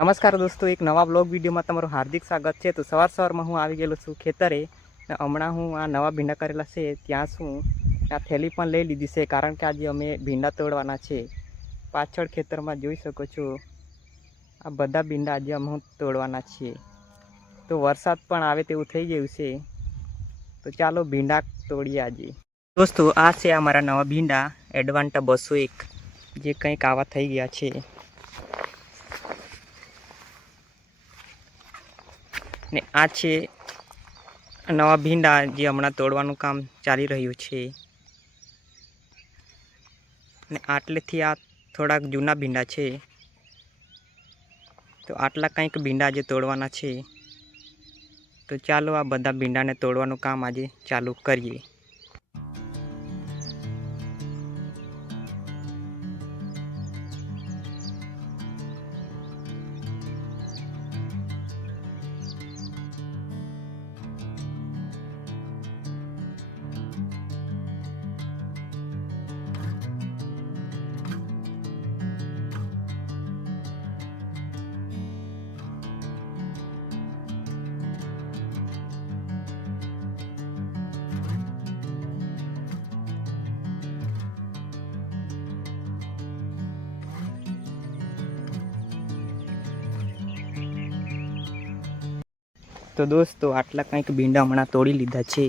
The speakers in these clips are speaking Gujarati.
નમસ્કાર દોસ્તો, એક નવા બ્લોગ વિડીયોમાં તમારું હાર્દિક સ્વાગત છે। તો સવારમાં હું આવી ગયેલો છું ખેતરે ને હમણાં હું આ નવા ભીંડા કરેલા છે ત્યાં છું। આ થેલી પણ લઈ લીધી છે કારણ કે આજે અમે ભીંડા તોડવાના છે। પાછળ ખેતરમાં જોઈ શકો છો આ બધા ભીંડા આજે અમે તોડવાના છીએ। તો વરસાદ પણ આવે તેવું થઈ ગયું છે, તો ચાલો ભીંડા તોડીએ આજે। દોસ્તો, આ છે અમારા નવા ભીંડા એડવાન્ટા 201, જે કંઈક આવા થઈ ગયા છે। ને આ છે નવા ભીંડા જે હમણાં તોડવાનું કામ ચાલી રહ્યું છે। ને આટલેથી આ થોડાક જૂના ભીંડા છે, તો આટલા કંઈક ભીંડા આજે તોડવાના છે। તો ચાલો આ બધા ભીંડાને તોડવાનું કામ આજે ચાલુ કરીએ। તો દોસ્તો, આટલા કંઈક ભીંડા હમણાં તોડી લીધા છે।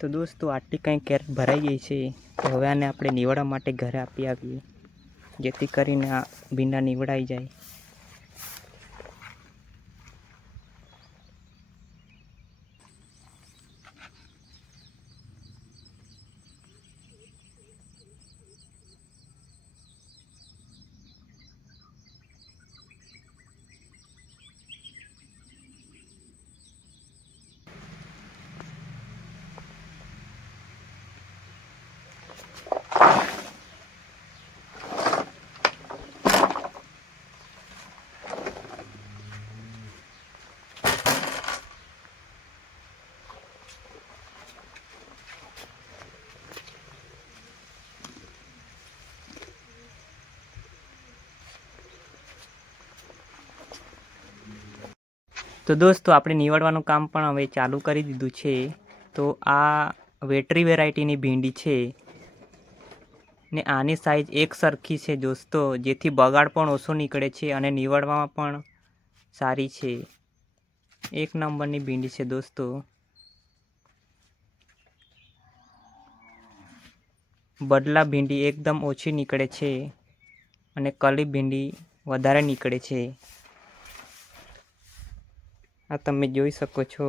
તો દોસ્તો, આટલી કંઈ કેરેટ ભરાઈ ગઈ છે, તો હવે આને આપણે નીવડવા માટે ઘરે આપી આવીએ, જેથી કરીને આ ભીંડા નીવડાઈ જાય। તો દોસ્તો, આપણે નીવડવાનું કામ પણ હવે ચાલુ કરી દીધું છે। તો આ વેટરી વેરાયટીની ભીંડી છે ને આની સાઈઝ એક સરખી છે દોસ્તો, જેથી બગાડ પણ ઓછો નીકળે છે અને નીવડવામાં પણ સારી છે। એક નંબરની ભીંડી છે દોસ્તો। બદલા ભીંડી એકદમ ઓછી નીકળે છે અને કલી ભીંડી વધારે નીકળે છે। આ તમે જોઈ શકો છો।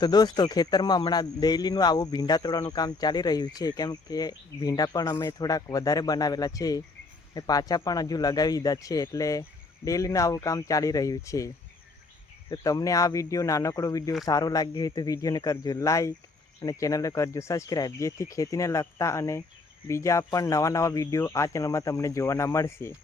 તો દોસ્તો ખેતરમાં હમણાં ડેઈલીનું આવું ભીંડા તોડવાનું કામ ચાલી રહ્યું છે, કેમ કે ભીંડા પણ અમે થોડાક વધારે બનાવેલા છે ને પાછા પણ હજુ લગાવી દીધા છે, એટલે ડેઈલીનું આવું કામ ચાલી રહ્યું છે. તો તમને આ વિડીયો નાનકડો વિડીયો સારો લાગ્યો હોય તો વિડીયોને કરજો લાઈક અને ચેનલને કરજો સબસ્ક્રાઈબ, જેથી ખેતીને લગતા અને બીજા પણ નવા વિડીયો આ ચેનલમાં તમને જોવાના મળશે.